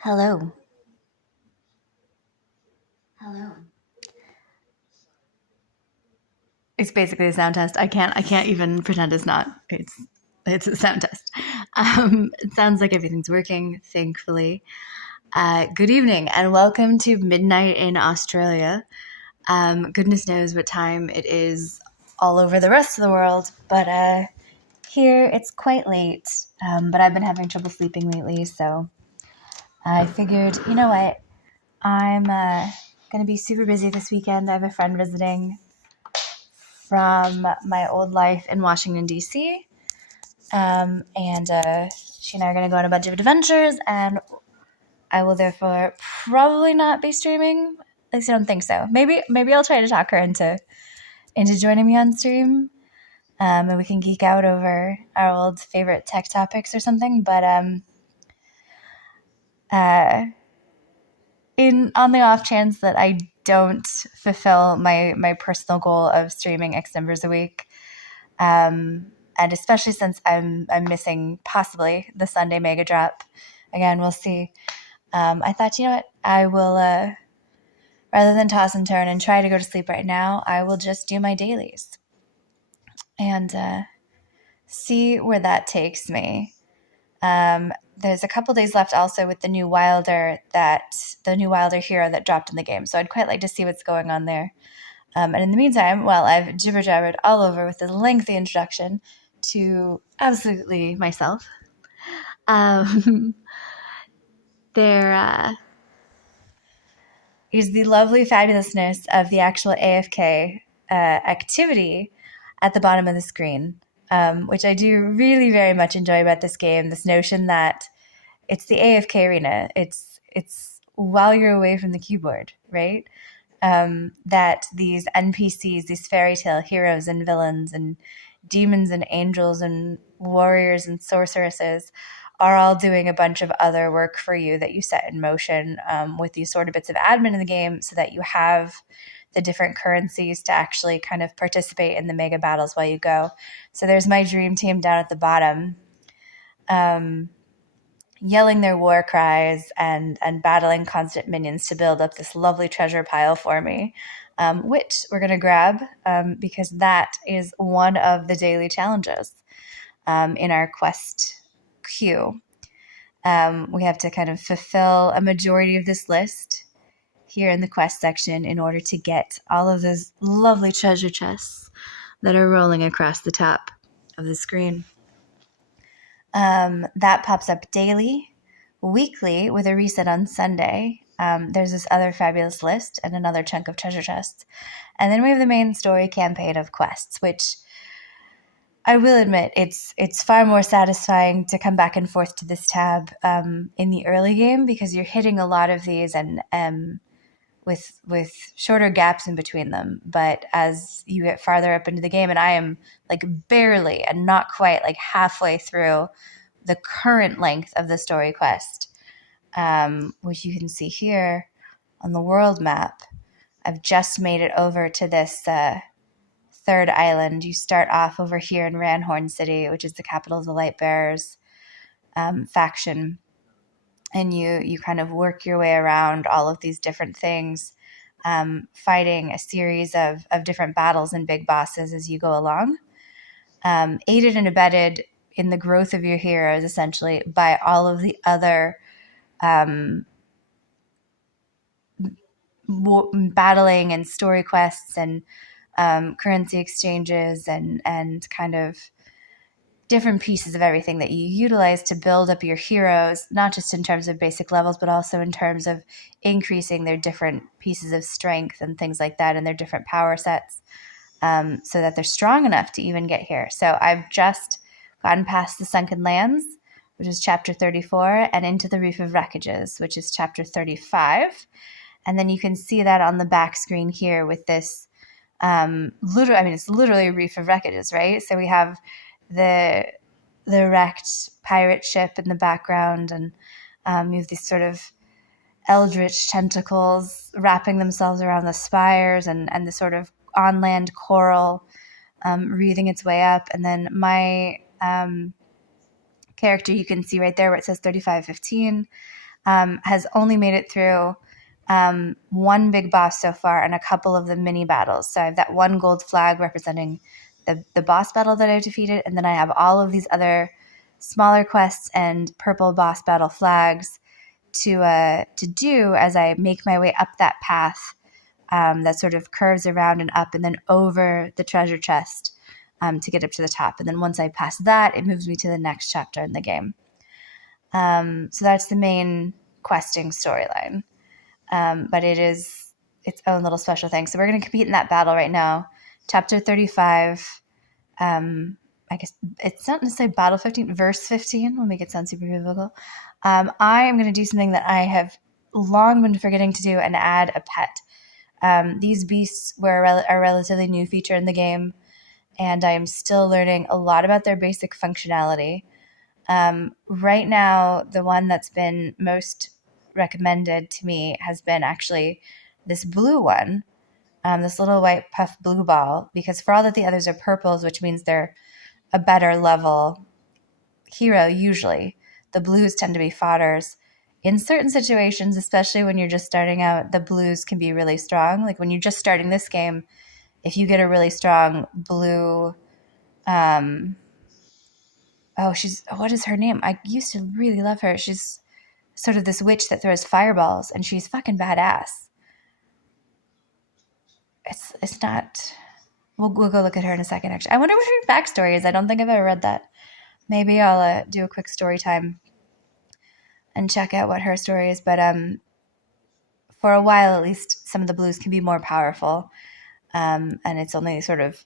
Hello. Hello. It's basically a sound test. I can't even pretend it's not. It's a sound test. It sounds like everything's working, thankfully. Good evening and welcome to midnight in Australia. Goodness knows what time it is all over the rest of the world, but here it's quite late. But I've been having trouble sleeping lately, so I figured, you know what? I'm going to be super busy this weekend. I have a friend visiting from my old life in Washington, D.C. And she and I are going to go on a bunch of adventures, and I will therefore probably not be streaming. At least I don't think so. Maybe I'll try to talk her into joining me on stream, and we can geek out over our old favorite tech topics or something. But on the off chance that I don't fulfill my personal goal of streaming X numbers a week, and especially since I'm missing possibly the Sunday mega drop. Again, we'll see. I thought, you know what, I will, rather than toss and turn and try to go to sleep right now, I will just do my dailies and see where that takes me. There's a couple days left also with the new Wilder hero that dropped in the game, so I'd quite like to see what's going on there. And in the meantime, while I've jibber-jabbered all over with this lengthy introduction to absolutely myself, there is the lovely fabulousness of the actual AFK activity at the bottom of the screen, which I do really very much enjoy about this game, this notion that it's the AFK arena. It's while you're away from the keyboard, right? That these NPCs, these fairy tale heroes and villains and demons and angels and warriors and sorceresses are all doing a bunch of other work for you that you set in motion with these sort of bits of admin in the game so that you have the different currencies to actually kind of participate in the mega battles while you go. So there's my dream team down at the bottom, yelling their war cries and battling constant minions to build up this lovely treasure pile for me, which we're going to grab because that is one of the daily challenges in our quest queue. We have to kind of fulfill a majority of this list here in the quest section in order to get all of those lovely treasure chests that are rolling across the top of the screen. That pops up daily, weekly, with a reset on Sunday. There's this other fabulous list and another chunk of treasure chests. And then we have the main story campaign of quests, which I will admit it's far more satisfying to come back and forth to this tab in the early game because you're hitting a lot of these and with shorter gaps in between them. But as you get farther up into the game, and I am like barely and not quite like halfway through the current length of the story quest, which you can see here on the world map. I've just made it over to this third island. You start off over here in Ranhorn City, which is the capital of the Lightbearers faction. And you kind of work your way around all of these different things, fighting a series of different battles and big bosses as you go along, aided and abetted in the growth of your heroes, essentially, by all of the other battling and story quests and currency exchanges and kind of different pieces of everything that you utilize to build up your heroes, not just in terms of basic levels, but also in terms of increasing their different pieces of strength and things like that and their different power sets so that they're strong enough to even get here. So I've just gotten past the Sunken Lands, which is chapter 34, and into the Reef of Wreckages, which is chapter 35. And then you can see that on the back screen here with this it's literally a Reef of Wreckages, right? So we have the wrecked pirate ship in the background, and you have these sort of eldritch tentacles wrapping themselves around the spires and the sort of on-land coral wreathing its way up. And then my character, you can see right there where it says 3515, has only made it through one big boss so far and a couple of the mini battles. So I have that one gold flag representing the boss battle that I defeated, and then I have all of these other smaller quests and purple boss battle flags to do as I make my way up that path that sort of curves around and up and then over the treasure chest to get up to the top. And then once I pass that, it moves me to the next chapter in the game. So that's the main questing storyline. But it is its own little special thing. So we're going to compete in that battle right now. Chapter 35. I guess it's not necessarily battle 15, verse 15. We'll make it sound super biblical. I am going to do something that I have long been forgetting to do and add a pet. These beasts were a relatively new feature in the game, and I am still learning a lot about their basic functionality. Right now, the one that's been most recommended to me has been actually this blue one, this little white puff blue ball, because for all that the others are purples, which means they're a better level hero usually, the blues tend to be fodders. In certain situations, especially when you're just starting out, the blues can be really strong. Like when you're just starting this game, if you get a really strong blue, what is her name? I used to really love her. She's sort of this witch that throws fireballs, and she's fucking badass. It's not. We'll go look at her in a second. Actually, I wonder what her backstory is. I don't think I've ever read that. Maybe I'll do a quick story time and check out what her story is. But for a while, at least, some of the blues can be more powerful, and it's only sort of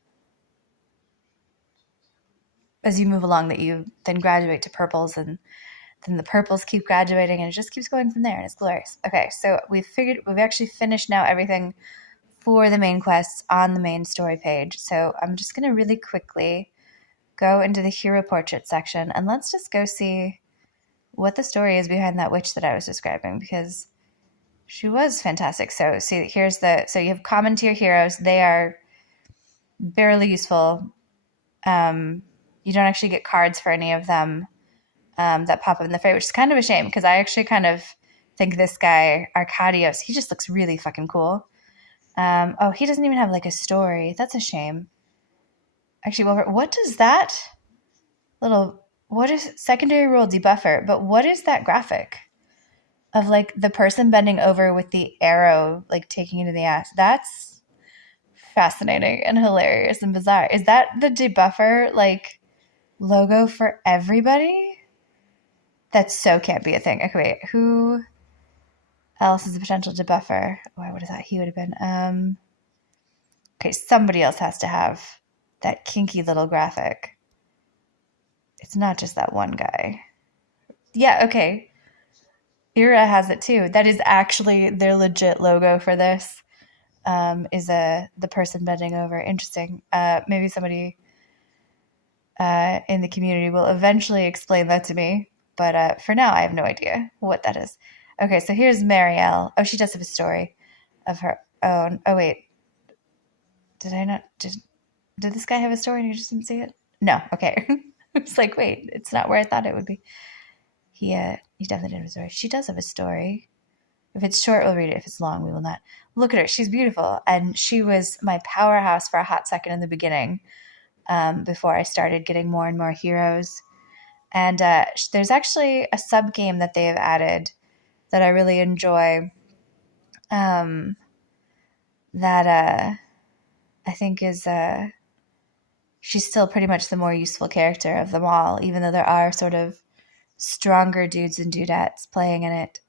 as you move along that you then graduate to purples, and then the purples keep graduating, and it just keeps going from there, and it's glorious. Okay, so we've actually finished now everything for the main quests on the main story page. So I'm just going to really quickly go into the hero portrait section, and let's just go see what the story is behind that witch that I was describing, because she was fantastic. So see, so you have common tier heroes. They are barely useful. You don't actually get cards for any of them that pop up in the fray, which is kind of a shame, because I actually kind of think this guy, Arcadios, he just looks really fucking cool. He doesn't even have like a story. That's a shame. Actually, what does that what is secondary rule debuffer? But what is that graphic of like the person bending over with the arrow, like taking into the ass? That's fascinating and hilarious and bizarre. Is that the debuffer like logo for everybody? That so can't be a thing. Okay, wait. Who else is a potential debuffer? What is that? He would have been. Okay, somebody else has to have that kinky little graphic. It's not just that one guy. Yeah, okay. Ira has it too. That is actually their legit logo for this. Is the person bending over. Interesting. Maybe somebody in the community will eventually explain that to me. But for now, I have no idea what that is. Okay, so here's Marielle. Oh, she does have a story of her own. Oh, wait. Did I not? Did this guy have a story and you just didn't see it? No. Okay. It's like, wait, it's not where I thought it would be. He definitely did have a story. She does have a story. If it's short, we'll read it. If it's long, we will not. Look at her. She's beautiful. And she was my powerhouse for a hot second in the beginning before I started getting more and more heroes. And there's actually a sub-game that they have added that I really enjoy that I think is she's still pretty much the more useful character of them all, even though there are sort of stronger dudes and dudettes playing in it.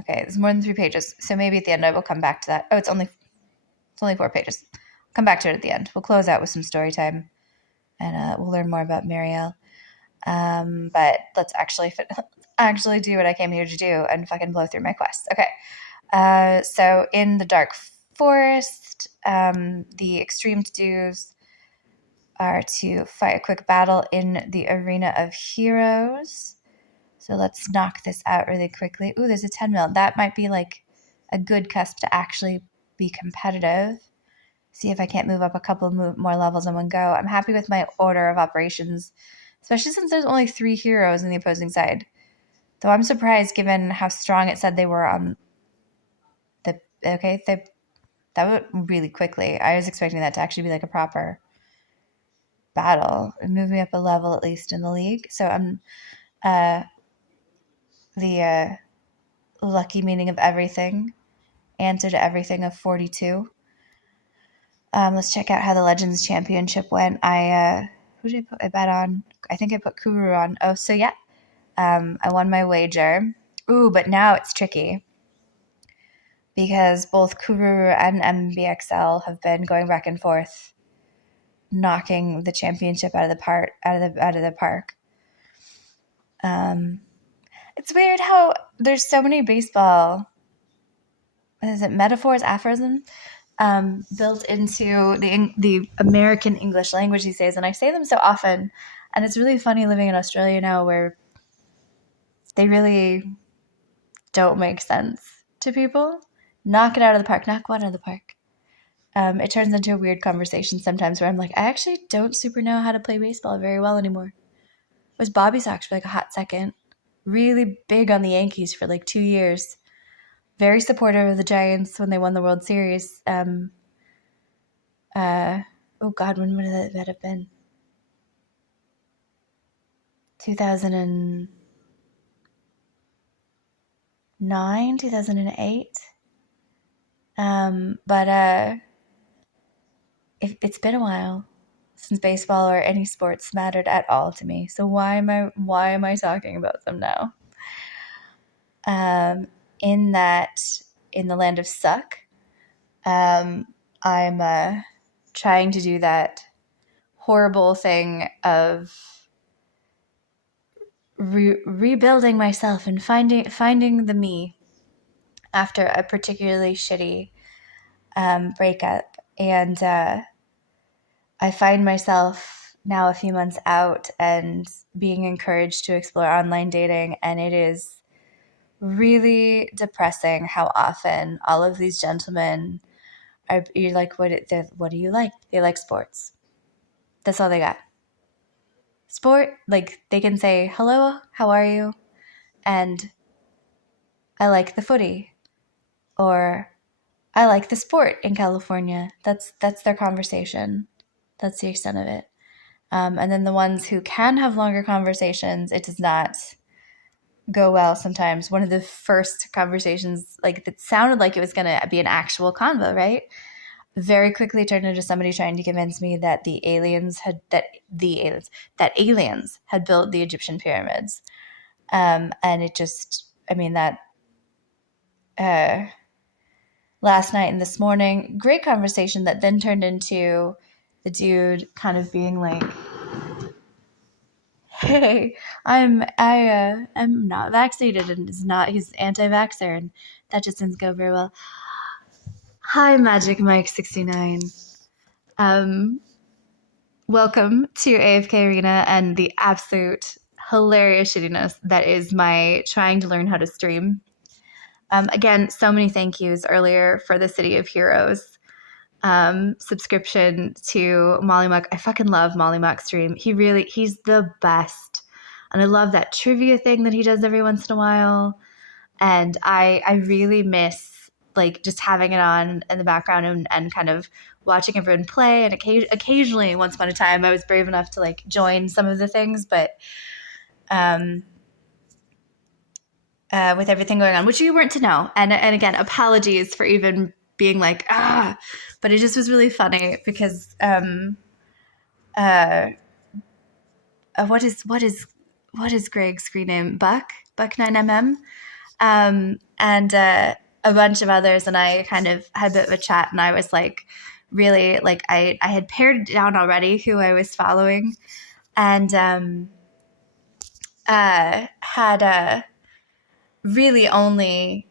Okay, there's more than 3 pages, so maybe at the end I will come back to that. Oh, it's only 4 pages. I'll come back to it at the end. We'll close out with some story time, and we'll learn more about Marielle. But let's actually do what I came here to do and fucking blow through my quests. Okay. So in the Dark Forest, the extreme to-dos are to fight a quick battle in the Arena of Heroes. So let's knock this out really quickly. Ooh, there's a 10 mil. That might be like a good cusp to actually be competitive. see if I can't move up a couple more levels in one go. I'm happy with my order of operations, especially since there's only 3 heroes in the opposing side. Though I'm surprised given how strong it said they were on the... Okay, that went really quickly. I was expecting that to actually be like a proper battle. It moved me up a level at least in the league. So I'm the lucky meaning of everything, answer to everything of 42. Let's check out how the Legends Championship went. Who did I put a bet on? I think I put Kuru on. Oh, so yeah. I won my wager. Ooh, but now it's tricky because both Kuru and MBXL have been going back and forth, knocking the championship out of the park. It's weird how there's so many baseball, is it metaphors, aphorisms, built into the American English language these days, and I say them so often, and it's really funny living in Australia now where they really don't make sense to people. Knock it out of the park. Knock what out of the park? It turns into a weird conversation sometimes where I'm like, I actually don't super know how to play baseball very well anymore. It was Bobby Sox for like a hot second. Really big on the Yankees for like 2 years. Very supportive of the Giants when they won the World Series. Oh God, when would that have been? 2009, 2008. But it's been a while since baseball or any sports mattered at all to me. So why am I talking about them now? In the land of suck, I'm trying to do that horrible thing of rebuilding myself and finding the me after a particularly shitty breakup. And I find myself now a few months out and being encouraged to explore online dating, and it is really depressing how often all of these gentlemen you're like, what do you like? They like sports. That's all they got. Sport, like they can say, hello, how are you? And I like the footy. Or I like the sport in California. That's their conversation. That's the extent of it. And then the ones who can have longer conversations, it does not go well sometimes. One of the first conversations, like that sounded like it was going to be an actual convo, right? Very quickly turned into somebody trying to convince me that aliens had built the Egyptian pyramids. And it just, last night and this morning, great conversation that then turned into the dude kind of being like, hey, I'm not vaccinated, and he's anti-vaxxer, and that just didn't go very well. Hi, Magic Mike 69. Welcome to AFK Arena and the absolute hilarious shittiness that is my trying to learn how to stream. Again, so many thank yous earlier for the City of Heroes subscription to Mollymuck. I fucking love Mollymuck's stream. He's the best. And I love that trivia thing that he does every once in a while. And I really miss like just having it on in the background and kind of watching everyone play. And occasionally, once upon a time, I was brave enough to like join some of the things, but with everything going on, which you weren't to know. And again, apologies for even being like, but it just was really funny because what is Greg's screen name? Buck 9mm, and a bunch of others, and I kind of had a bit of a chat, and I was like, really, like I had pared down already who I was following, and had really only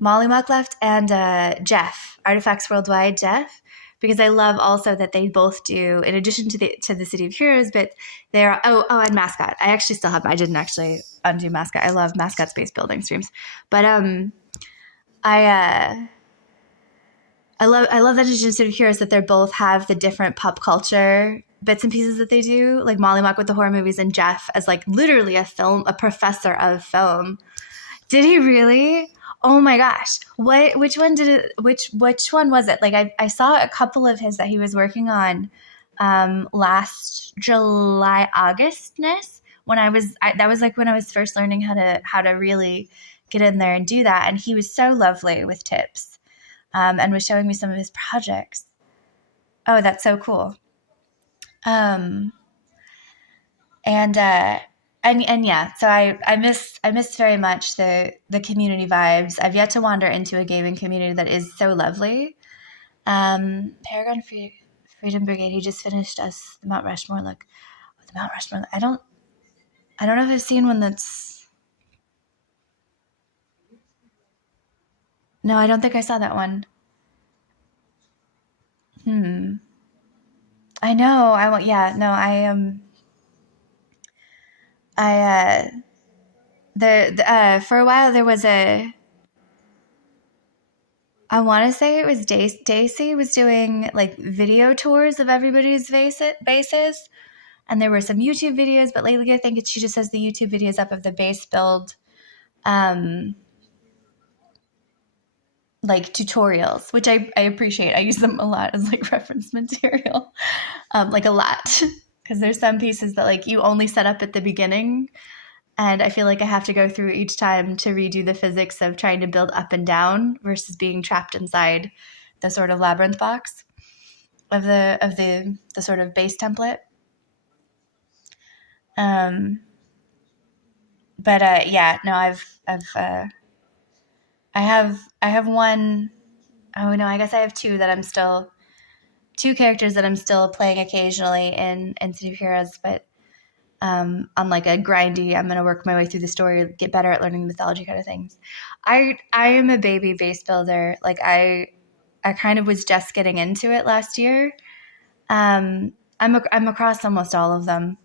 Mollymuck left and Jeff, Artifacts Worldwide Jeff, because I love also that they both do, in addition to the City of Heroes, but they're and Mascot. I didn't actually undo Mascot. I love Mascot's base building streams, but I love that it's just sort of curious that they both have the different pop culture bits and pieces that they do, like Molly Mock with the horror movies and Jeff as like literally a professor of film. Did he really? Oh my gosh. Which one did it which one was it? Like I saw a couple of his that he was working on last July, Augustness when that was like when I was first learning how to really get in there and do that. And he was so lovely with tips and was showing me some of his projects. Oh, that's so cool. Um, and yeah, so I miss very much the community vibes. I've yet to wander into a gaming community that is so lovely. Paragon Freedom Brigade. He just finished us the Mount Rushmore look. The Mount Rushmore. I don't know if I've seen one that's. No, I don't think I saw that one. Hmm. I know. I want. Yeah. No. I for a while there was a. I want to say it was Daisy was doing like video tours of everybody's bases, and there were some YouTube videos. But lately, I think she just has the YouTube videos up of the base build, um, like tutorials, which I appreciate. I use them a lot as like reference material, like a lot, because there's some pieces that like you only set up at the beginning, and I feel like I have to go through each time to redo the physics of trying to build up and down versus being trapped inside the sort of labyrinth box of the sort of base template. Um, but yeah, no, I have one. Oh no, I guess I have two characters that I'm still playing occasionally in City of Heroes, but on like a grindy, I'm gonna work my way through the story, get better at learning the mythology kind of things. I am a baby base builder. Like I kind of was just getting into it last year. I'm across almost all of them.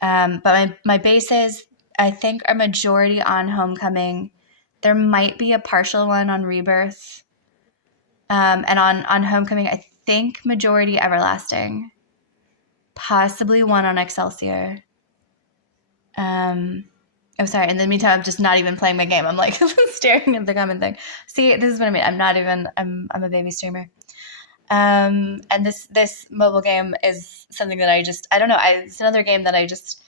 But my bases, I think, are majority on Homecoming. There might be a partial one on Rebirth. And on Homecoming, I think majority Everlasting. Possibly one on Excelsior. Oh, sorry. In the meantime, I'm just not even playing my game. I'm like staring at the comment thing. See, this is what I mean. I'm a baby streamer. And this mobile game is something that I don't know. It's another game that I just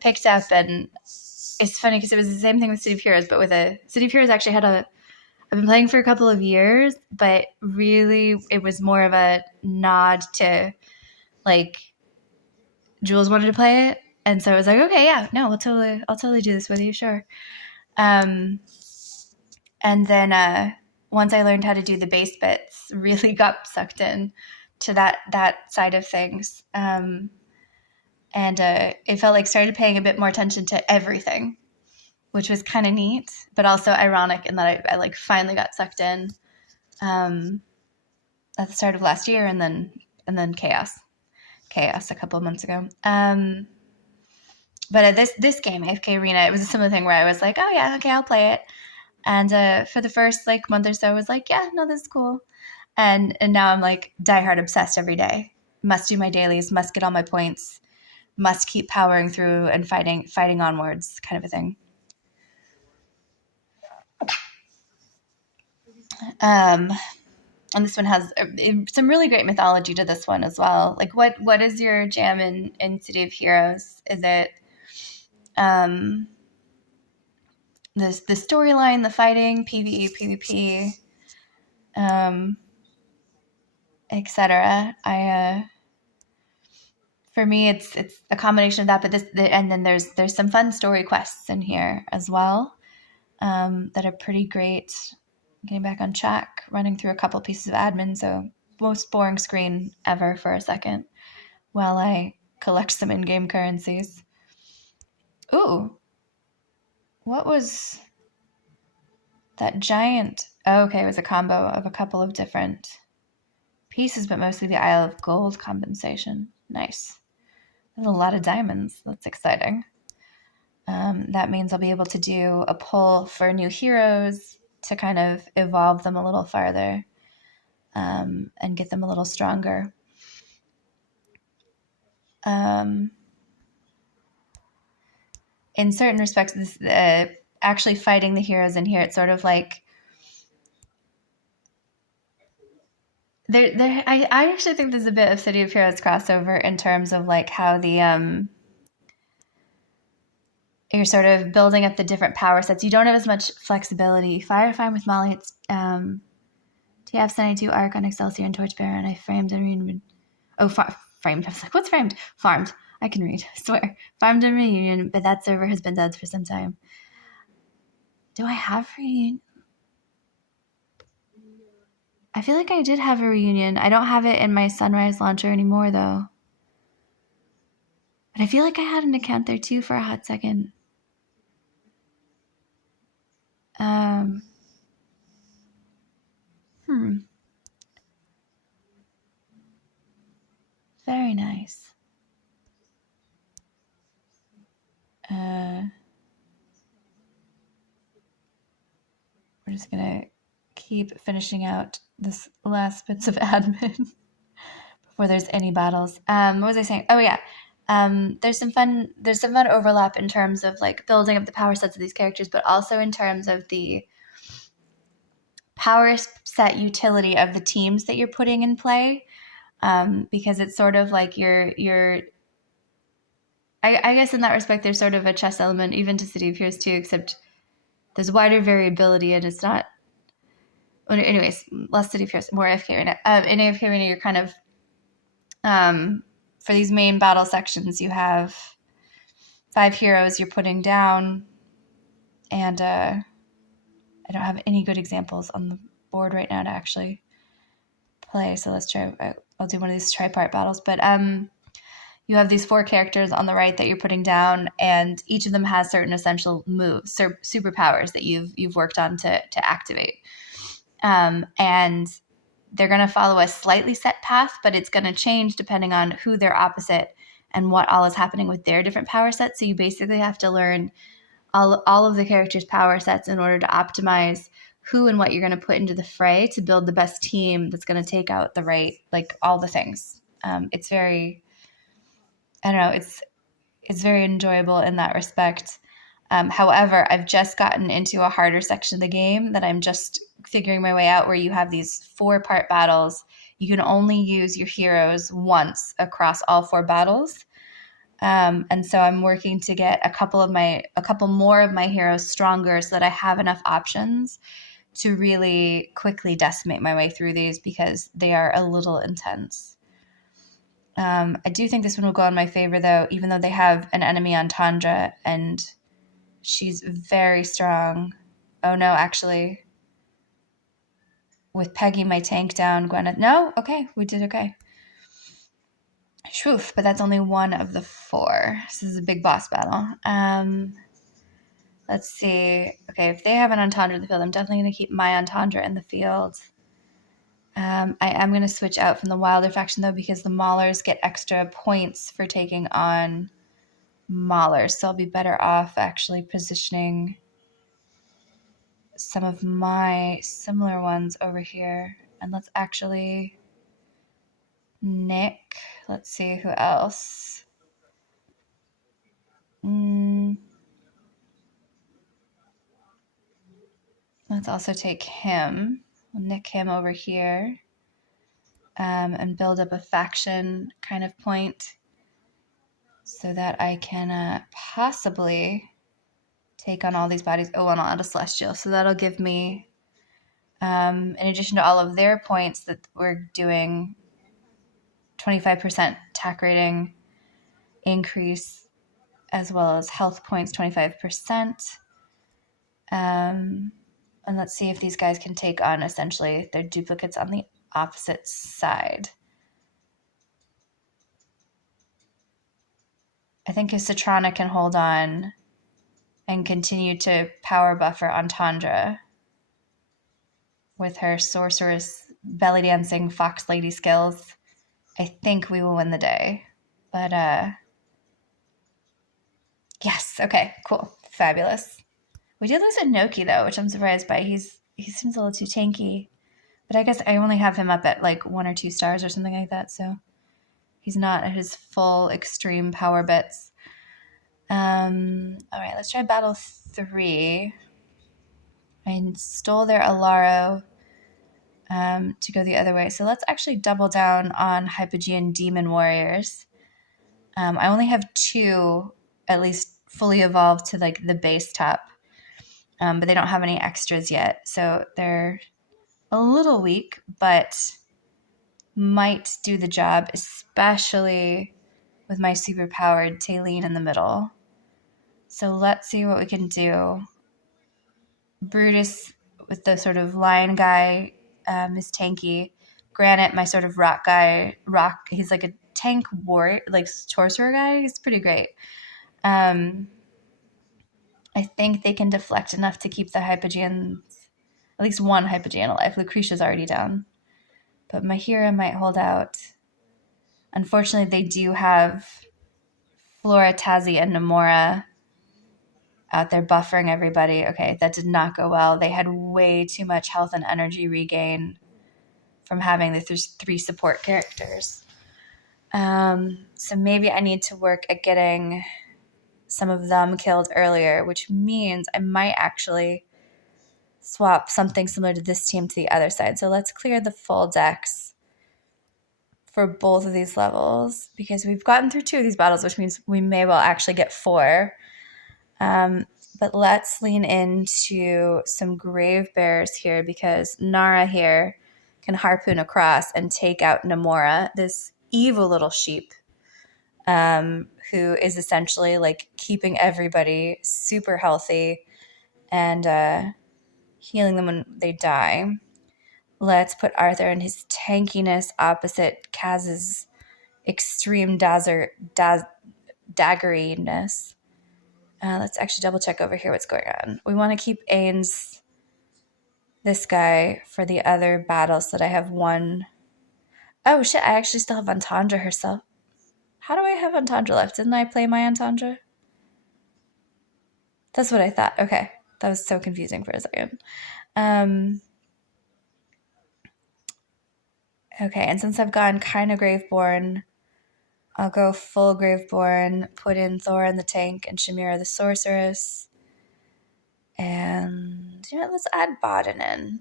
picked up, and it's funny because it was the same thing with City of Heroes, but with City of Heroes actually I've been playing for a couple of years, but really it was more of a nod to like Jules wanted to play it. And so I was like, okay, yeah, no, I'll totally do this with you. Sure. And then, once I learned how to do the base bits, really got sucked in to that side of things. And it felt like started paying a bit more attention to everything, which was kind of neat, but also ironic in that I like finally got sucked in at the start of last year, and then chaos a couple of months ago. But this game, AFK Arena, it was a similar thing where I was like, oh yeah, okay, I'll play it. And for the first like month or so, I was like, yeah, no, this is cool. And now I'm like diehard obsessed every day. Must do my dailies, must get all my points, must keep powering through and fighting onwards, kind of a thing. And this one has some really great mythology to this one as well. Like, what is your jam in City of Heroes? Is it the storyline, the fighting, PvE, PvP, etc. For me, it's a combination of that, but and then there's some fun story quests in here as well that are pretty great. Getting back on track, running through a couple pieces of admin, so most boring screen ever for a second while I collect some in-game currencies. Ooh, what was that giant? Oh, okay, it was a combo of a couple of different pieces, but mostly the Isle of Gold compensation. Nice. There's a lot of diamonds. That's exciting. That means I'll be able to do a pull for new heroes to kind of evolve them a little farther. and get them a little stronger. In certain respects, this actually fighting the heroes in here, it's sort of like I actually think there's a bit of City of Heroes crossover in terms of like how the you're sort of building up the different power sets. You don't have as much flexibility. Fire Fine with Molly, it's TF-72 Arc on Excelsior and Torchbearer, and I framed and reunion. Oh, framed. I was like, what's framed? Farmed. I can read, I swear. Farmed and reunion, but that server has been dead for some time. Do I have reunion? I feel like I did have a reunion. I don't have it in my Sunrise launcher anymore, though. But I feel like I had an account there, too, for a hot second. Very nice. We're just gonna keep finishing out this last bits of admin before there's any battles. What was I saying? Oh yeah. There's some fun overlap in terms of like building up the power sets of these characters, but also in terms of the power set utility of the teams that you're putting in play. Because it's sort of like I guess in that respect, there's sort of a chess element even to City of Heroes too, except there's wider variability and it's not. Anyways, less City of Heroes, more AFK Arena. In AFK Arena, you're kind of for these main battle sections, you have 5 heroes you're putting down, and I don't have any good examples on the board right now to actually play. So let's try. I'll do one of these tripart battles, but you have these 4 characters on the right that you're putting down, and each of them has certain essential moves, superpowers that you've worked on to activate. And they're going to follow a slightly set path, but it's going to change depending on who they're opposite and what all is happening with their different power sets. So you basically have to learn all of the characters' power sets in order to optimize who and what you're going to put into the fray to build the best team that's going to take out the right, like all the things. It's very, I don't know, it's very enjoyable in that respect. However, I've just gotten into a harder section of the game that I'm just figuring my way out, where you have these 4-part battles. You can only use your heroes once across all 4 battles. And so I'm working to get a couple more of my heroes stronger so that I have enough options to really quickly decimate my way through these, because they are a little intense. I do think this one will go in my favor, though, even though they have an enemy on Tundra, and she's very strong. Oh, no, actually. With Peggy, my tank down, Gwyneth. No? Okay, we did okay. Shoof, but that's only one of the 4. This is a big boss battle. Let's see. Okay, if they have an Entendre in the field, I'm definitely going to keep my Entendre in the field. I am going to switch out from the Wilder faction, though, because the Maulers get extra points for taking on Maulers. So I'll be better off actually positioning some of my similar ones over here. And let's actually Nick. Let's see who else. Let's also take him. We'll nick him over here, and build up a faction kind of point so that I can possibly take on all these bodies. Oh, and I'll add a Celestial. So that'll give me, in addition to all of their points that we're doing, 25% attack rating increase, as well as health points, 25%. And let's see if these guys can take on essentially their duplicates on the opposite side. I think if Citrana can hold on and continue to power buffer Entendre with her sorceress, belly dancing, fox lady skills, I think we will win the day. But yes, okay, cool, fabulous. We did lose a Noki though, which I'm surprised by. He seems a little too tanky, But I guess I only have him up at like 1 or 2 stars or something like that, so he's not at his full extreme power bits. All right, let's try battle 3. I stole their Alaro to go the other way. So let's actually double down on Hypogean Demon Warriors. I only have 2 at least fully evolved to like the base top, but they don't have any extras yet. So they're a little weak, but might do the job, especially with my superpowered Taline in the middle. So let's see what we can do. Brutus with the sort of lion guy is tanky. Granite, my sort of rock guy, he's like a tank warrior, like sorcerer guy. He's pretty great. I think they can deflect enough to keep the Hypogeans, at least one Hypogean alive. Lucretia's already down. But Mahira might hold out. Unfortunately, they do have Flora, Tazi, and Namora out there buffering everybody. Okay, that did not go well. They had way too much health and energy regain from having the 3 support characters. So maybe I need to work at getting some of them killed earlier, which means I might actually swap something similar to this team to the other side. So let's clear the full decks for both of these levels because we've gotten through 2 of these battles, which means we may well actually get 4. But let's lean into some Grave Bears here because Nara here can harpoon across and take out Namora, this evil little sheep who is essentially like keeping everybody super healthy and healing them when they die. Let's put Arthur in his tankiness opposite Kaz's extreme daggeriness. Let's actually double check over here what's going on. We want to keep Ains, this guy, for the other battles so that I have 1. Oh shit, I actually still have Entendre herself. How do I have Entendre left? Didn't I play my Entendre? That's what I thought. Okay. That was so confusing for a second. Okay, and since I've gone kind of Graveborn, I'll go full Graveborn, put in Thor in the tank and Shamira the sorceress. And, let's add Bodden in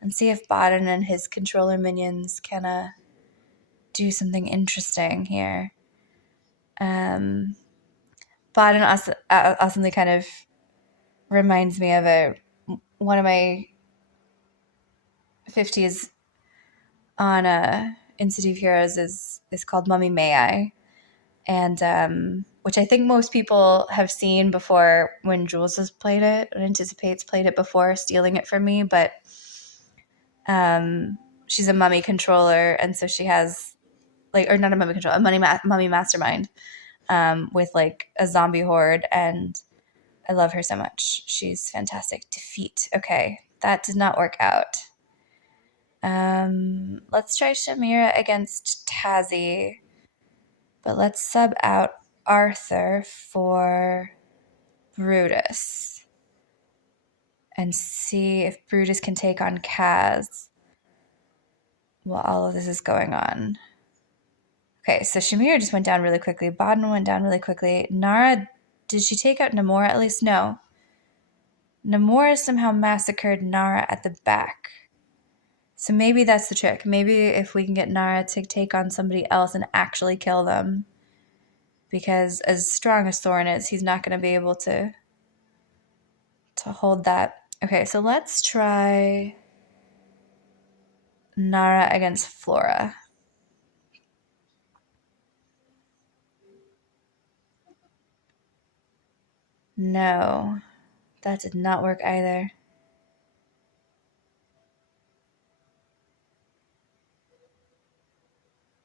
and see if Bodden and his controller minions can do something interesting here. Bodden awesomely kind of reminds me of one of my 50s on Institute of Heroes is called Mummy May I, and which I think most people have seen before when Jules has played it, and Anticipates played it before, stealing it from me, but she's a mummy controller, and so she has or not a mummy controller, a mummy mastermind with like a zombie horde, and I love her so much. She's fantastic. Defeat. Okay, that did not work out. Let's try Shamira against Tazi, but let's sub out Arthur for Brutus and see if Brutus can take on Kaz while all of this is going on. Okay, so Shamira just went down really quickly. Bodden went down really quickly. Nara, did she take out Namora? At least no. Namora somehow massacred Nara at the back. So maybe that's the trick. Maybe if we can get Nara to take on somebody else and actually kill them. Because as strong as Thorin is, he's not going to be able to hold that. Okay, so let's try Nara against Flora. No, that did not work either.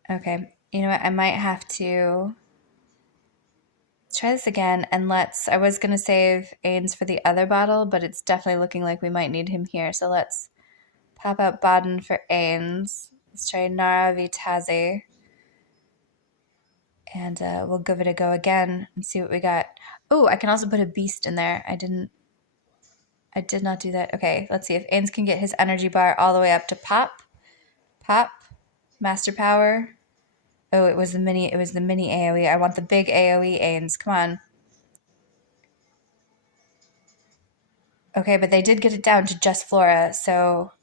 Okay, you know what? I might have to try this again, and I was going to save Ains for the other battle, but it's definitely looking like we might need him here. So let's pop out Bodden for Ains. Let's try Nara v Tazi. And we'll give it a go again and see what we got. Oh, I can also put a beast in there. I didn't I did not do that. Okay, let's see if Ains can get his energy bar all the way up to pop. Pop. Master power. Oh, it was the mini AoE. I want the big AoE, Ains. Come on. Okay, but they did get it down to just Flora, so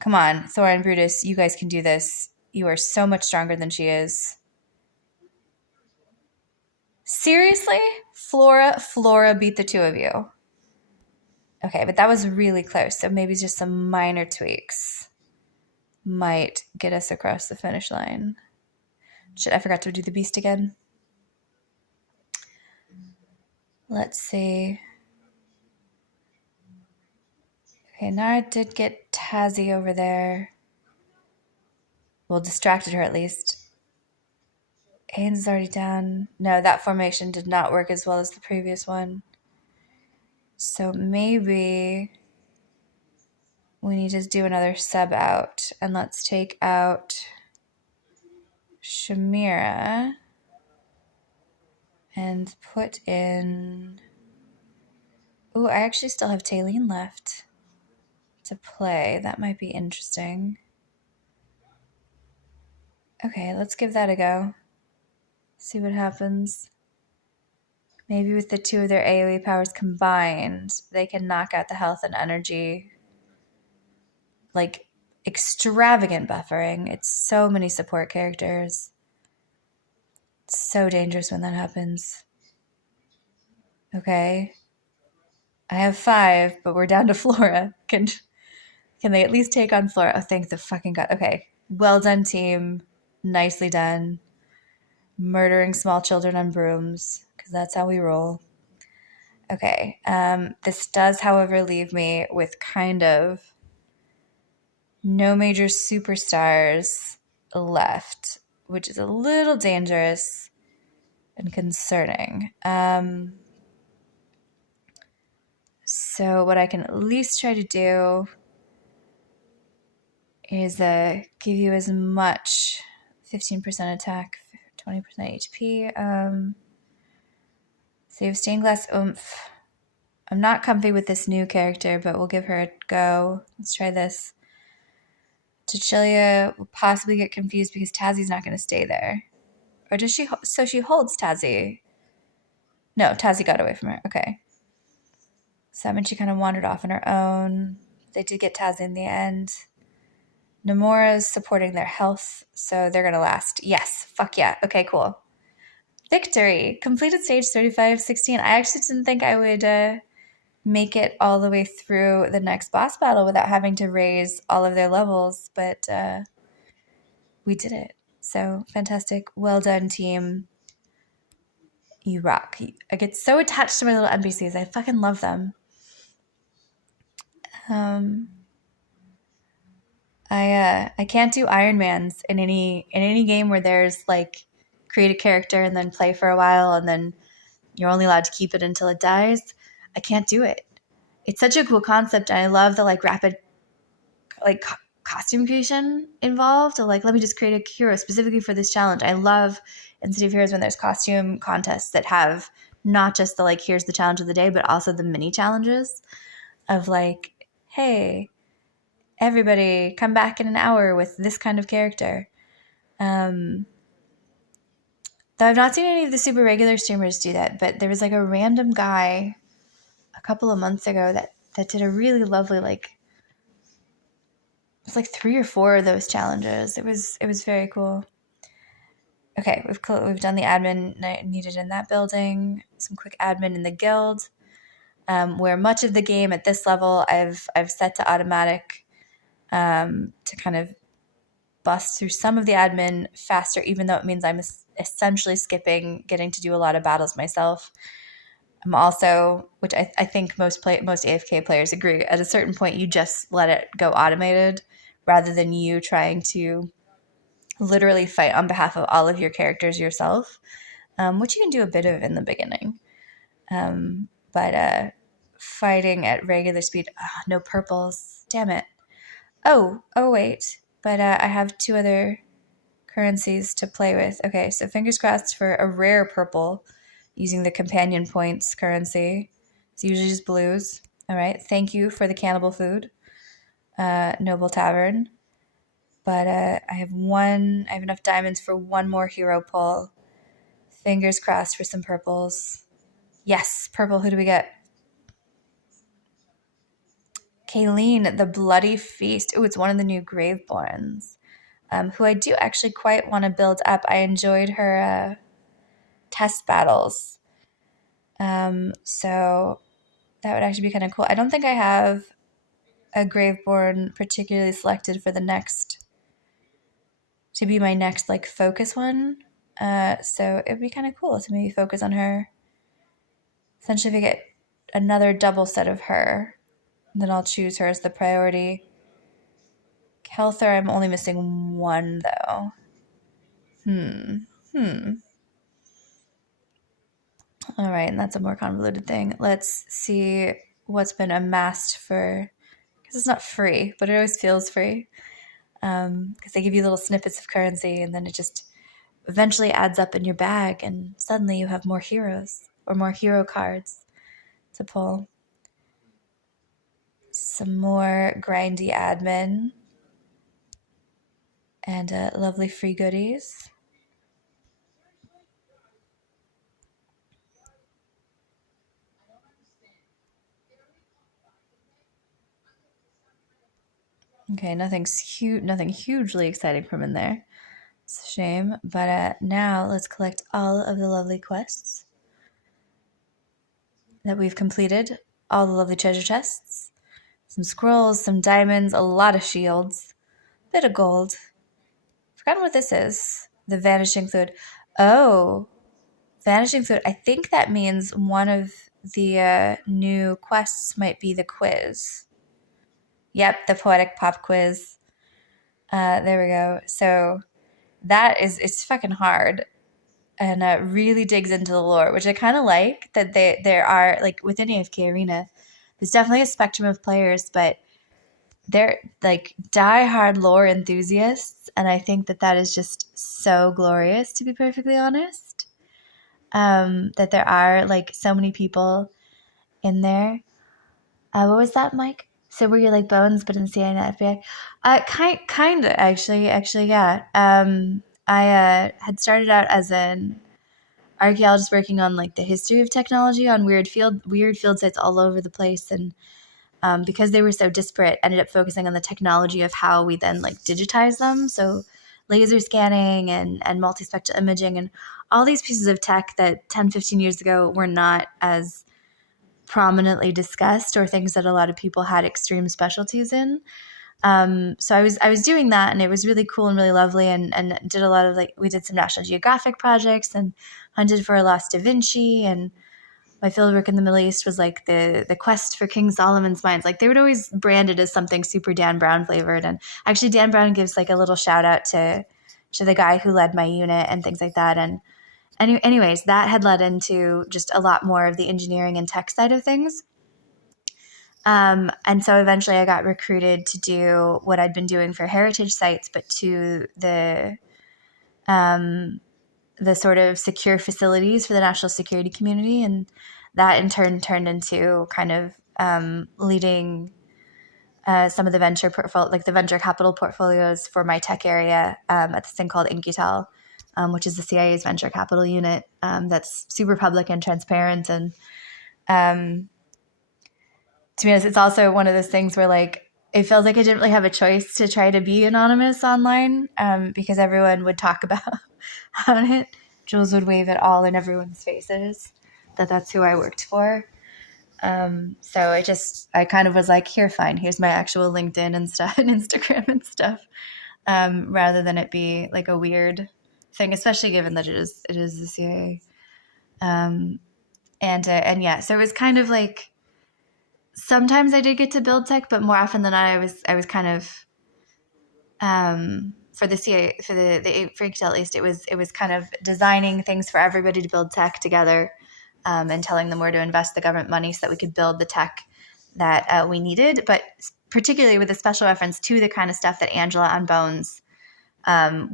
come on, Thora and Brutus, you guys can do this. You are so much stronger than she is. Seriously? Flora beat the two of you. Okay, but that was really close, so maybe just some minor tweaks might get us across the finish line. Shit, I forgot to do the beast again. Let's see. Okay, Nara did get Tazzy over there. Well, distracted her at least. Ains is already down. No, that formation did not work as well as the previous one. So maybe we need to do another sub out. And let's take out Shamira and put in... Ooh, I actually still have Taylene left to play. That might be interesting. Okay, let's give that a go. See what happens. Maybe with the two of their AoE powers combined, they can knock out the health and energy. Like, extravagant buffering. It's so many support characters. It's so dangerous when that happens. Okay. I have 5, but we're down to Flora. Can they at least take on Flora? Oh, thank the fucking God. Okay. Well done, team. Nicely done. Murdering small children on brooms, because that's how we roll. Okay. This does, however, leave me with kind of no major superstars left, which is a little dangerous and concerning. So what I can at least try to do is give you as much 15% attack, 20% HP. Save stained glass oomph. I'm not comfy with this new character, but we'll give her a go. Let's try this. Cecilia will possibly get confused because Tazzy's not going to stay there. Or does she? So she holds Tazzy. No, Tazzy got away from her. Okay. So that means she kind of wandered off on her own. They did get Tazzy in the end. Nomura's supporting their health, so they're going to last. Yes. Fuck yeah. Okay, cool. Victory. Completed stage 35-16. I actually didn't think I would make it all the way through the next boss battle without having to raise all of their levels, but we did it. So fantastic. Well done, team. You rock. I get so attached to my little NPCs. I fucking love them. I can't do Ironmans in any game where there's like create a character and then play for a while and then you're only allowed to keep it until it dies. I can't do it. It's such a cool concept, and I love the like rapid like costume creation involved. So, like, let me just create a hero specifically for this challenge. I love in City of Heroes when there's costume contests that have not just the like here's the challenge of the day, but also the mini challenges of like, hey, everybody come back in an hour with this kind of character. Though I've not seen any of the super regular streamers do that, but there was like a random guy a couple of months ago that did a really lovely like it was like 3 or 4 of those challenges. It was very cool. Okay, we've done the admin needed in that building. Some quick admin in the guild, where much of the game at this level I've set to automatic to kind of bust through some of the admin faster, even though it means I'm essentially skipping getting to do a lot of battles myself. I'm also, which I think most AFK players agree, at a certain point you just let it go automated rather than you trying to literally fight on behalf of all of your characters yourself, which you can do a bit of in the beginning. But fighting at regular speed, no purples, damn it. Oh wait, but I have 2 other currencies to play with. Okay, so fingers crossed for a rare purple using the companion points currency. It's usually just blues. All right. Thank you for the cannibal food, Noble Tavern. But I have enough diamonds for one more hero pull. Fingers crossed for some purples. Yes, purple. Who do we get? Kayleen, the Bloody Feast. Oh, it's one of the new Graveborns, who I do actually quite want to build up. I enjoyed her test battles. So that would actually be kind of cool. I don't think I have a Graveborn particularly selected for to be my next like focus one. So it'd be kind of cool to maybe focus on her. Essentially, if I get another double set of her, then I'll choose her as the priority. Kelthar, I'm only missing one though. All right, and that's a more convoluted thing. Let's see what's been amassed for, because it's not free, but it always feels free. Because they give you little snippets of currency, and then it just eventually adds up in your bag, and suddenly you have more heroes or more hero cards to pull. Some more grindy admin and lovely free goodies. Okay, nothing hugely exciting from in there. It's a shame, but now let's collect all of the lovely quests that we've completed. All the lovely treasure chests, some scrolls, some diamonds, a lot of shields, a bit of gold. Forgotten what this is. The vanishing fluid. Oh, vanishing fluid. I think that means one of the new quests might be the quiz. Yep, the poetic pop quiz. There we go. So it's fucking hard and really digs into the lore, which I kind of like. That there are like within AFK Arena, there's definitely a spectrum of players, but they're like diehard lore enthusiasts, and I think that is just so glorious, to be perfectly honest. That there are like so many people in there. What was that, Mike? So were you like Bones, but in CIA, not FBI? Kind of actually, yeah. I had started out as an archaeologist working on like the history of technology on weird field sites all over the place, and because they were so disparate, ended up focusing on the technology of how we then like digitize them. So laser scanning and multispectral imaging and all these pieces of tech that 10, 15 years ago were not as prominently discussed, or things that a lot of people had extreme specialties in. So I was doing that, and it was really cool and really lovely, and did a lot of like, we did some National Geographic projects and hunted for a lost Da Vinci, and my fieldwork in the Middle East was like the quest for King Solomon's mines. Like they would always brand it as something super Dan Brown flavored. And actually Dan Brown gives like a little shout out to the guy who led my unit and things like that. And anyways, that had led into just a lot more of the engineering and tech side of things. And so eventually I got recruited to do what I'd been doing for heritage sites, but to the sort of secure facilities for the national security community. And that in turn turned into kind of leading some of the venture portfolio, like the venture capital portfolios for my tech area at this thing called Incutel, which is the CIA's venture capital unit that's super public and transparent. And to be honest, it's also one of those things where like it feels like I didn't really have a choice to try to be anonymous online because everyone would talk about on it. Jules would wave it all in everyone's faces that's who I worked for. So I kind of was like, here, fine, here's my actual LinkedIn and stuff and Instagram and stuff, rather than it be like a weird thing, especially given that it is the CIA. And yeah, so it was kind of like, sometimes I did get to build tech, but more often than not, I was kind of, for the CIA, for the Freaked at least, it was kind of designing things for everybody to build tech together, and telling them where to invest the government money so that we could build the tech that we needed, but particularly with a special reference to the kind of stuff that Angela on Bones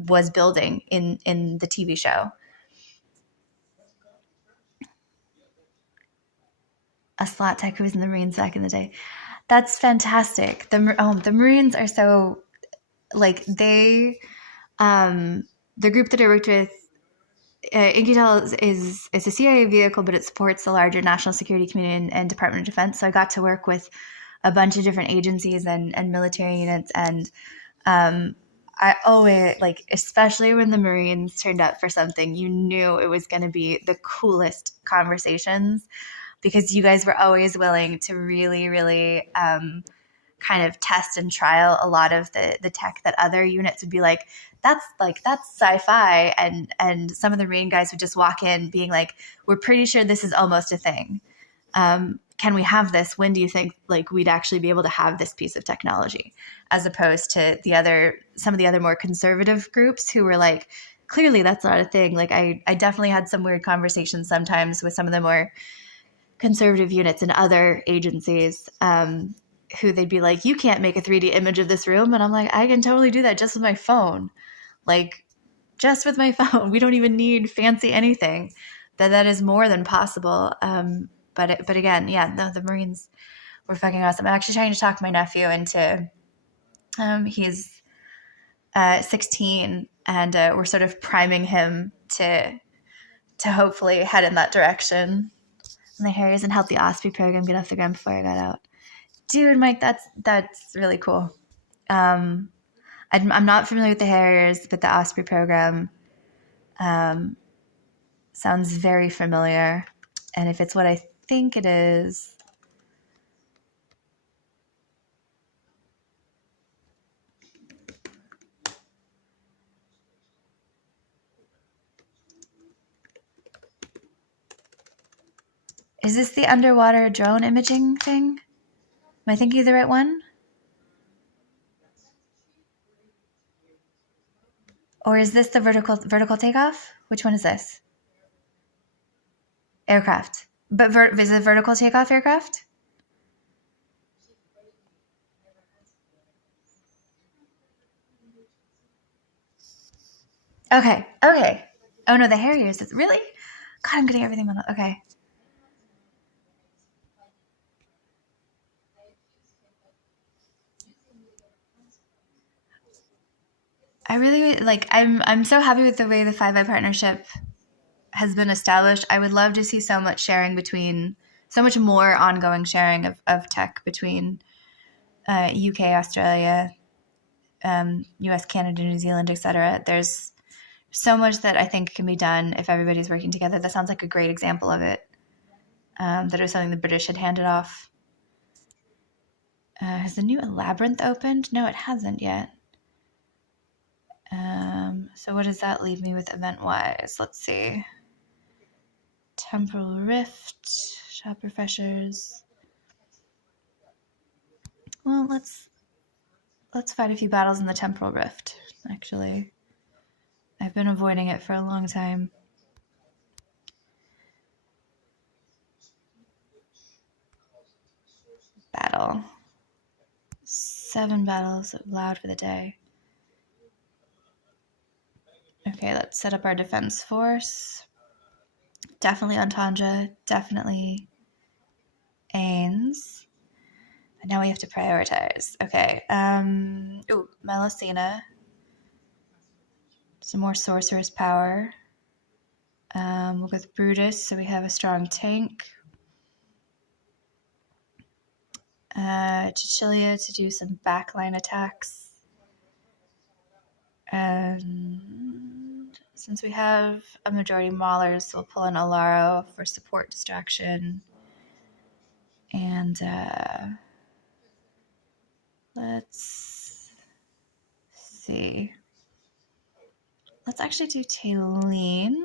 was building in the TV show. a slot tech who was in the Marines back in the day. That's fantastic. The Marines are so, like, the group that I worked with, In-Q-Tel is a CIA vehicle, but it supports the larger national security community and Department of Defense. So I got to work with a bunch of different agencies and military units. And I always, like, especially when the Marines turned up for something, you knew it was going to be the coolest conversations, because you guys were always willing to really, really kind of test and trial a lot of the tech that other units would be that's sci-fi, and some of the Marine guys would just walk in being like, we're pretty sure this is almost a thing. Can we have this? When do you think we'd actually be able to have this piece of technology? As opposed to some of the other more conservative groups who were like, clearly that's not a thing. I definitely had some weird conversations sometimes with some of the more conservative units and other agencies, who they'd be like, you can't make a 3D image of this room. And I'm like, I can totally do that just with my phone. Just with my phone. We don't even need fancy anything. That is more than possible. But again, yeah, the Marines were fucking awesome. I'm actually trying to talk my nephew into, he's 16, and we're sort of priming him to hopefully head in that direction. And the Harriers and help the OSPREY program get off the ground before I got out. Dude, Mike, that's really cool. I'm not familiar with the Harriers, but the OSPREY program sounds very familiar. And if it's what I think it is, is this the underwater drone imaging thing? Am I thinking of the right one? Or is this the vertical takeoff? Which one is this? Aircraft. But is it vertical takeoff aircraft? Okay. Oh no, the Harriers. Really? God, I'm getting everything on. Okay. I really I'm so happy with the way the 5i partnership has been established. I would love to see so much more ongoing sharing of tech between UK, Australia, US, Canada, New Zealand, etc. There's so much that I think can be done if everybody's working together. That sounds like a great example of it. That was something the British had handed off. Has the new Labyrinth opened? No, it hasn't yet. So what does that leave me with event-wise? Let's see. Temporal Rift, shop refreshers. Well, let's fight a few battles in the Temporal Rift, actually. I've been avoiding it for a long time. Battle. 7 battles allowed for the day. Okay, let's set up our defense force. Definitely Antanja, definitely Ains. And now we have to prioritize. Okay. Melusina. Some more sorcerer's power. We'll go with Brutus, so we have a strong tank. Cecilia to do some backline attacks. And since we have a majority maulers, we'll pull in Alaro for support distraction. And let's see. Let's actually do Taline.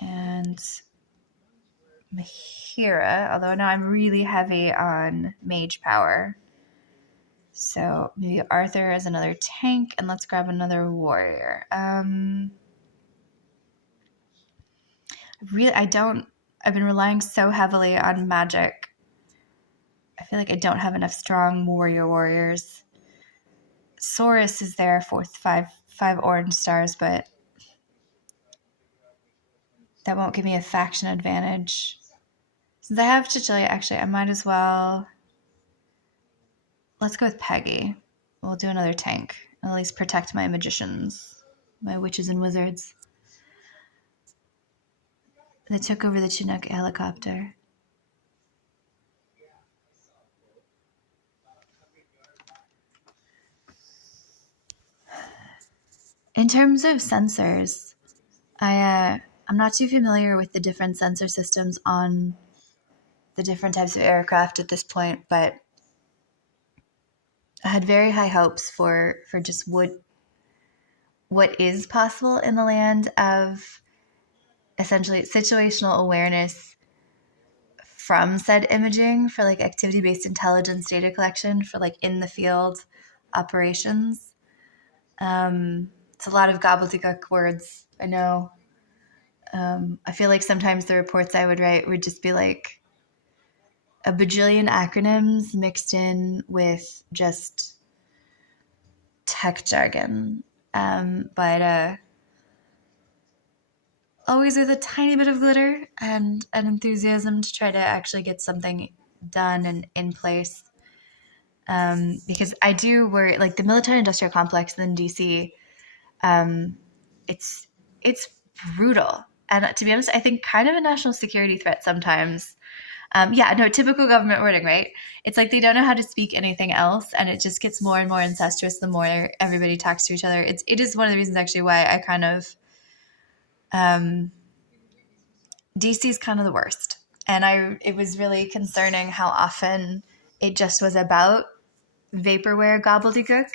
And Mahira, although now I'm really heavy on mage power. So maybe Arthur as another tank, and let's grab another warrior. I've been relying so heavily on magic. I feel like I don't have enough strong warriors. Saurus is there for five orange stars, but that won't give me a faction advantage. Since I have Cecilia, actually, I might as well... Let's go with Peggy. We'll do another tank. At least protect my magicians, my witches and wizards. They took over the Chinook helicopter. In terms of sensors, I'm not too familiar with the different sensor systems on the different types of aircraft at this point, but I had very high hopes for just what is possible in the land of essentially situational awareness from said imaging for like activity-based intelligence data collection for like in the field operations. It's a lot of gobbledygook words, I know. I feel like sometimes the reports I would write would just be like a bajillion acronyms mixed in with just tech jargon. But always with a tiny bit of glitter and an enthusiasm to try to actually get something done and in place. Because I do worry, like the military industrial complex in DC, it's brutal. And to be honest, I think kind of a national security threat sometimes. Typical government wording, right? It's like they don't know how to speak anything else, and it just gets more and more incestuous the more everybody talks to each other. It is one of the reasons actually why I kind of DC is kind of the worst, and it was really concerning how often it just was about vaporware gobbledygook,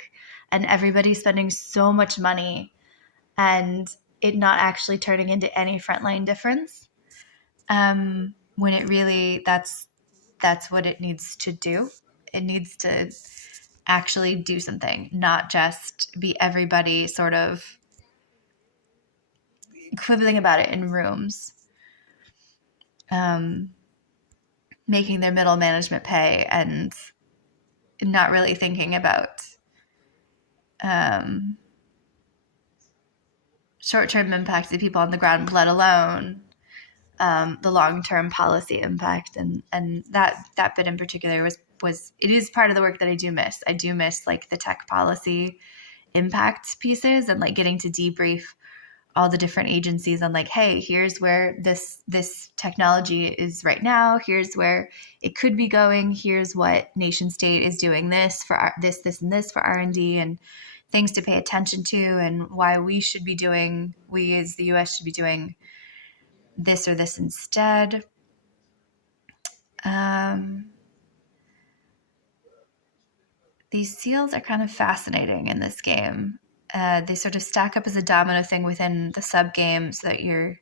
and everybody spending so much money and it not actually turning into any frontline difference. When it really, that's what it needs to do. It needs to actually do something, not just be everybody sort of quibbling about it in rooms, making their middle management pay and not really thinking about short-term impact to people on the ground, let alone the long-term policy impact. And that bit in particular was it is part of the work that I do miss. I do miss like the tech policy impact pieces and like getting to debrief all the different agencies on like, hey, here's where this technology is right now. Here's where it could be going. Here's what nation state is doing this for this and this for R&D and things to pay attention to, and why we as the U.S. should be doing this or this instead. These seals are kind of fascinating in this game. They sort of stack up as a domino thing within the sub-game so that your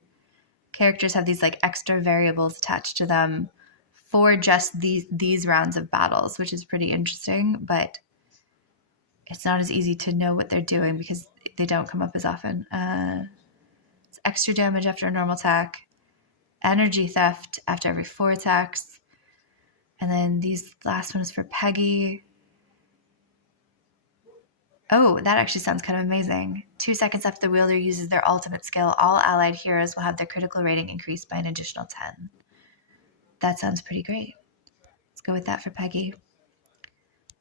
characters have these like extra variables attached to them for just these rounds of battles, which is pretty interesting, but it's not as easy to know what they're doing because they don't come up as often. It's extra damage after a normal attack, energy theft after every 4 attacks, and then these last one is for Peggy. Oh, that actually sounds kind of amazing. 2 seconds after the wielder uses their ultimate skill, all allied heroes will have their critical rating increased by an additional 10. That sounds pretty great. Let's go with that for Peggy.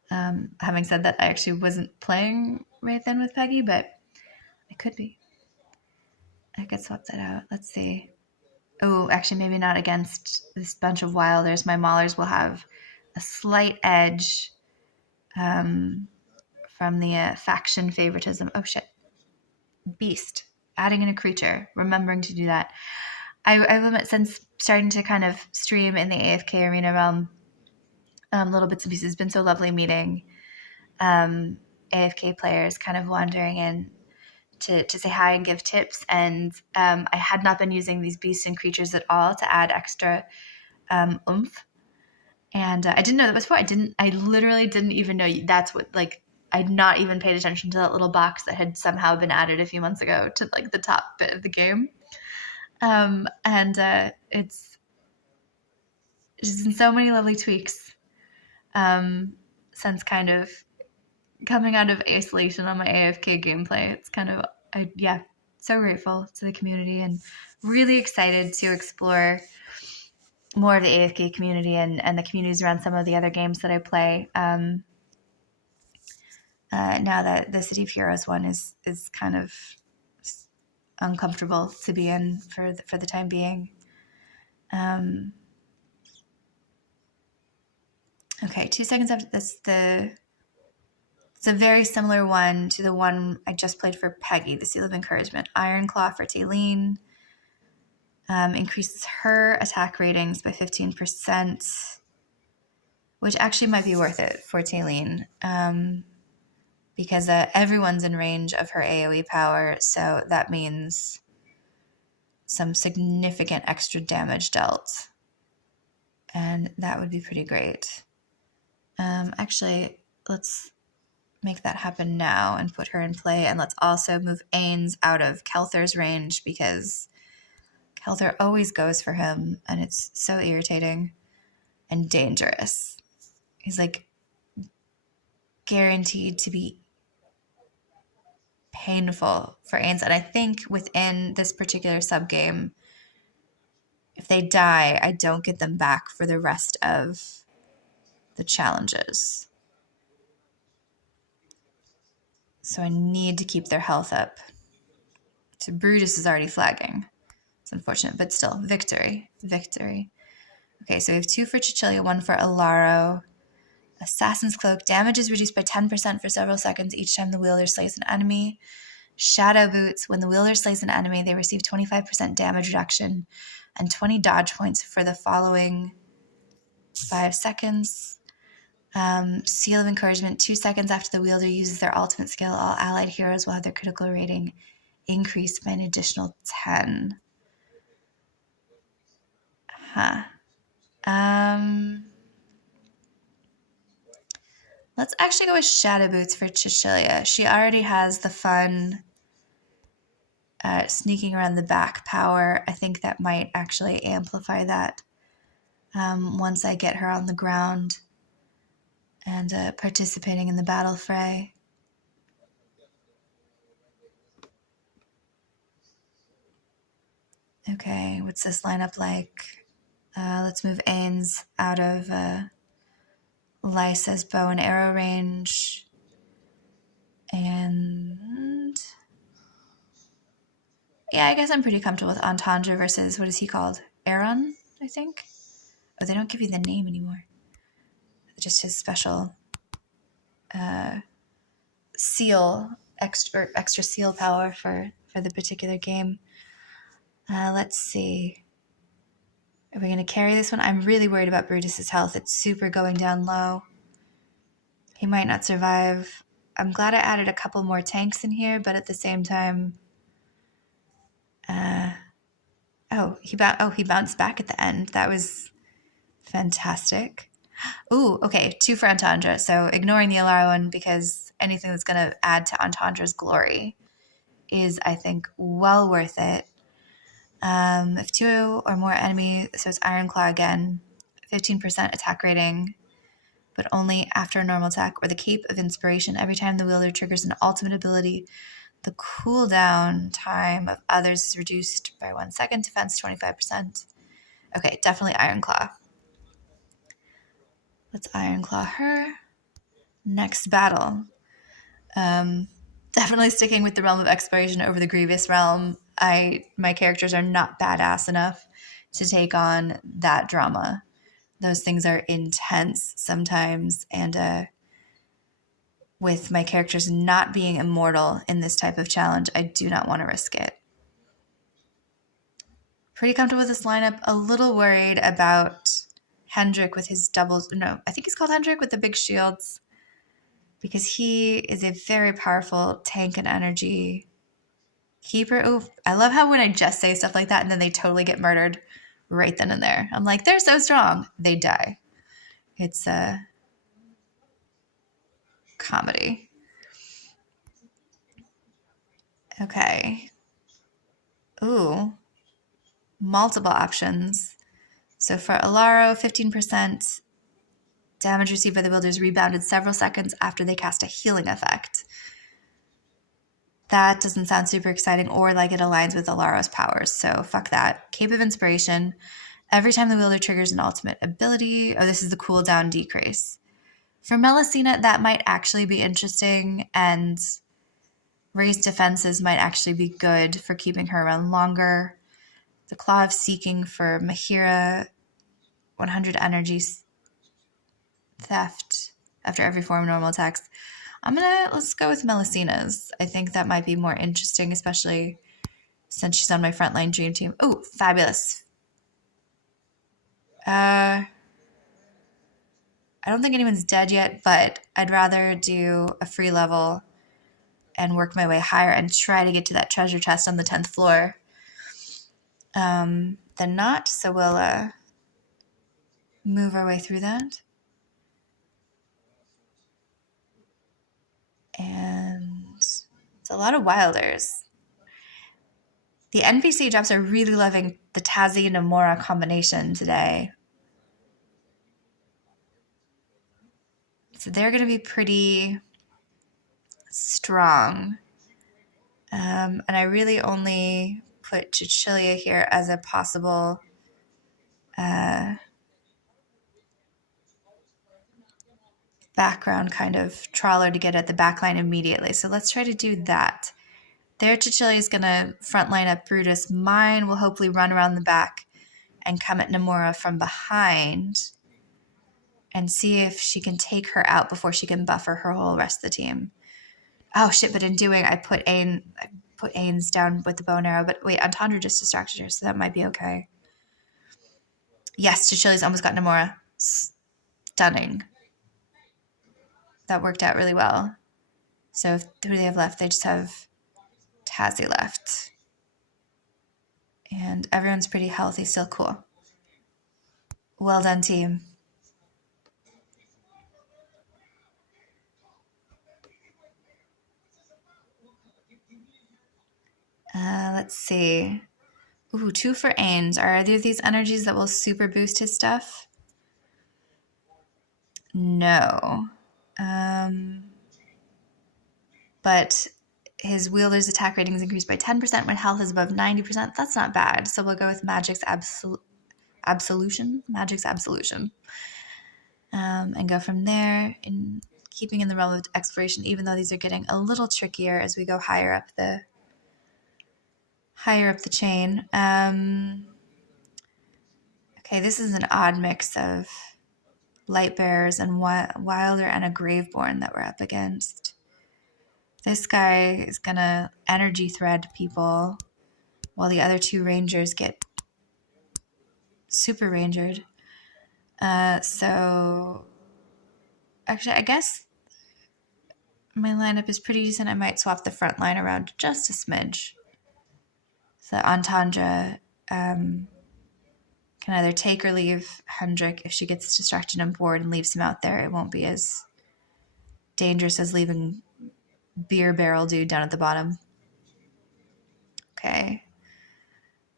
Having said that, I actually wasn't playing right then with Peggy, but I could be. I could swap that out. Let's see. Oh, actually, maybe not against this bunch of wilders. My maulers will have a slight edge from the faction favoritism. Oh, shit. Beast. Adding in a creature. Remembering to do that. I limit, since starting to kind of stream in the AFK arena realm, little bits and pieces. It's been so lovely meeting AFK players, kind of wandering in to say hi and give tips. And I had not been using these beasts and creatures at all to add extra oomph. And I didn't know that before. I literally didn't even know that's what, like, I'd not even paid attention to that little box that had somehow been added a few months ago to like the top bit of the game. It's just been so many lovely tweaks since kind of coming out of isolation on my AFK gameplay. It's kind of, so grateful to the community and really excited to explore more of the AFK community and the communities around some of the other games that I play. Now that the City of Heroes one is kind of uncomfortable to be in for the time being. Okay, 2 seconds after this, it's a very similar one to the one I just played for Peggy, the Seal of Encouragement. Iron Claw for Taylene. Increases her attack ratings by 15%, which actually might be worth it for Taylene, because everyone's in range of her AoE power, so that means some significant extra damage dealt, and that would be pretty great. Actually, let's make that happen now and put her in play, and let's also move Ains out of Kelther's range, because Kelther always goes for him, and it's so irritating and dangerous. He's like guaranteed to be painful for Ains, and I think within this particular subgame, if they die, I don't get them back for the rest of the challenges. So I need to keep their health up. So Brutus is already flagging. It's unfortunate, but still, victory. Okay, so we have 2 for Cecilia, 1 for Alaro. Assassin's Cloak. Damage is reduced by 10% for several seconds each time the wielder slays an enemy. Shadow Boots. When the wielder slays an enemy, they receive 25% damage reduction and 20 dodge points for the following 5 seconds. Seal of Encouragement. 2 seconds after the wielder uses their ultimate skill, all allied heroes will have their critical rating increased by an additional 10. Let's actually go with Shadow Boots for Cecilia. She already has the fun sneaking around the back power. I think that might actually amplify that once I get her on the ground and participating in the battle fray. Okay, what's this lineup like? Let's move Ains out of Lysa's bow and arrow range. And yeah, I guess I'm pretty comfortable with Entendre versus, what is he called? Aaron, I think? Oh, they don't give you the name anymore. Just his special seal, extra seal power for the particular game. Let's see. Are we going to carry this one? I'm really worried about Brutus's health. It's super going down low. He might not survive. I'm glad I added a couple more tanks in here, but at the same time... he bounced back at the end. That was fantastic. Ooh, okay, 2 for Entendre. So ignoring the Alara one, because anything that's going to add to Entendre's glory is, I think, well worth it. If 2 or more enemy, so it's Iron Claw again, 15% attack rating, but only after a normal attack, or the Cape of Inspiration. Every time the wielder triggers an ultimate ability, the cooldown time of others is reduced by 1 second, defense 25%. Okay, definitely Iron Claw. Let's Iron Claw her. Next battle. Definitely sticking with the Realm of Exploration over the Grievous Realm. My characters are not badass enough to take on that drama. Those things are intense sometimes, and with my characters not being immortal in this type of challenge, I do not want to risk it. Pretty comfortable with this lineup. A little worried about Hendrik with his doubles. No, I think he's called Hendrik with the big shields, because he is a very powerful tank and energy keeper. Ooh, I love how when I just say stuff like that and then they totally get murdered right then and there. I'm like, they're so strong. They die. It's a comedy. Okay. Ooh. Multiple options. So for Alaro, 15% damage received by the wielder is rebounded several seconds after they cast a healing effect. that doesn't sound super exciting or like it aligns with Alaro's powers. So fuck that. Cape of Inspiration. Every time the wielder triggers an ultimate ability. Oh, this is the cooldown decrease. For Melusina, that might actually be interesting, and raised defenses might actually be good for keeping her around longer. The Claw of Seeking for Mahira, 100 energy theft after every form of normal attacks. Let's go with Melusina's. I think that might be more interesting, especially since she's on my frontline dream team. Oh, fabulous. I don't think anyone's dead yet, but I'd rather do a free level and work my way higher and try to get to that treasure chest on the 10th floor than not. So we'll move our way through that. And it's a lot of wilders. The NPC drops are really loving the Tazi and Namora combination today. So they're going to be pretty strong. And I really only put Cecilia here as a possible background kind of trawler to get at the backline immediately. So let's try to do that. There, Cecilia is going to frontline up Brutus. Mine will hopefully run around the back and come at Namora from behind and see if she can take her out before she can buffer her whole rest of the team. Oh shit, but in doing, I put Ains down with the bow and arrow, but wait, Antandra just distracted her, so that might be okay. Yes, Cecilia's almost got Namora. Stunning. That worked out really well. So who do they have left? They just have Tazi left. And everyone's pretty healthy, still cool. Well done, team. Let's see. Ooh, 2 for Ains. Are either of these energies that will super boost his stuff? No. But his wielder's attack rating is increased by 10% when health is above 90%. That's not bad. So we'll go with Magic's Absolution. Magic's Absolution. And go from there, in keeping in the realm of exploration, even though these are getting a little trickier as we go higher up the chain. Okay, this is an odd mix of light bearers and wilder and a graveborn that we're up against. This guy is gonna energy thread people while the other 2 rangers get super rangered. So actually, I guess my lineup is pretty decent. I might swap the front line around just a smidge. So Antandra can either take or leave Hendrik if she gets distracted on board and leaves him out there. It won't be as dangerous as leaving beer barrel dude down at the bottom. Okay.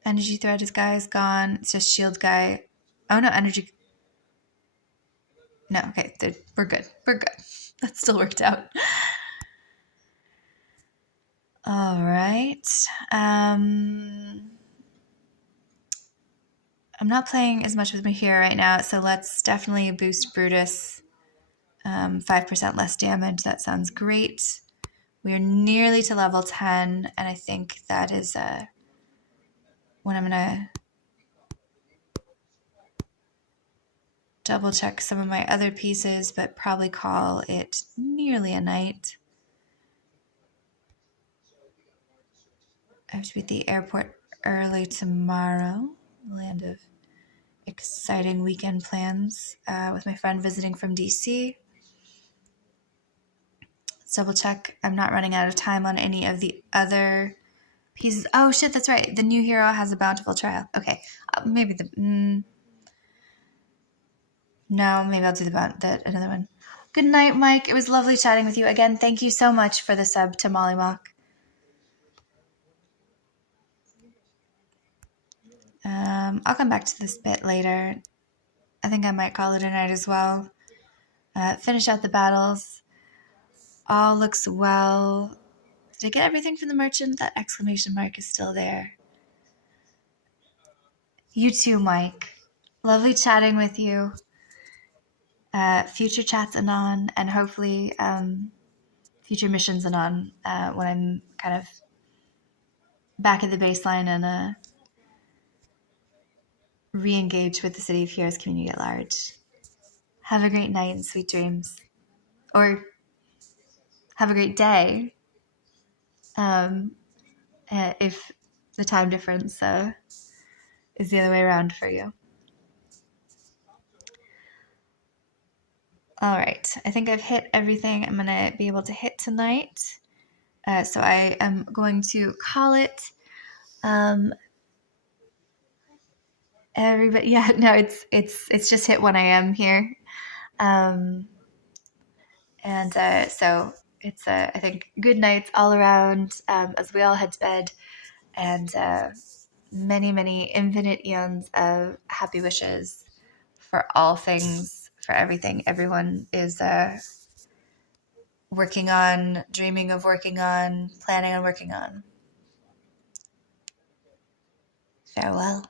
Energy thread guy is gone. It's just shield guy. Oh no, energy. No, okay. We're good. We're good. That still worked out. All right. I'm not playing as much with Mahira right now, so let's definitely boost Brutus. 5% less damage. That sounds great. We are nearly to level 10, and I think that is when I'm going to double check some of my other pieces, but probably call it nearly a night. I have to be at the airport early tomorrow. Land of exciting weekend plans with my friend visiting from DC. Let's double check. I'm not running out of time on any of the other pieces. Oh shit, that's right. The new hero has a bountiful trial. Okay, maybe no, maybe I'll do another one. Good night, Mike. It was lovely chatting with you again. Thank you so much for the sub to Molly Mock. I'll come back to this bit later. I think I might call it a night as well. Finish out the battles. All looks well. Did I get everything from the merchant? That exclamation mark is still there. You too, Mike. Lovely chatting with you. Future chats anon, and hopefully future missions anon when I'm kind of back at the baseline and re-engage with the City of Heroes community at large. Have a great night and sweet dreams. Or have a great day if the time difference is the other way around for you. All right, I think I've hit everything I'm going to be able to hit tonight. So I am going to call it. Everybody, yeah, no, it's just hit 1 a.m. here. And so it's, I think, good nights all around as we all head to bed. And many, many infinite eons of happy wishes for all things, for everything everyone is working on, dreaming of working on, planning on working on. Farewell.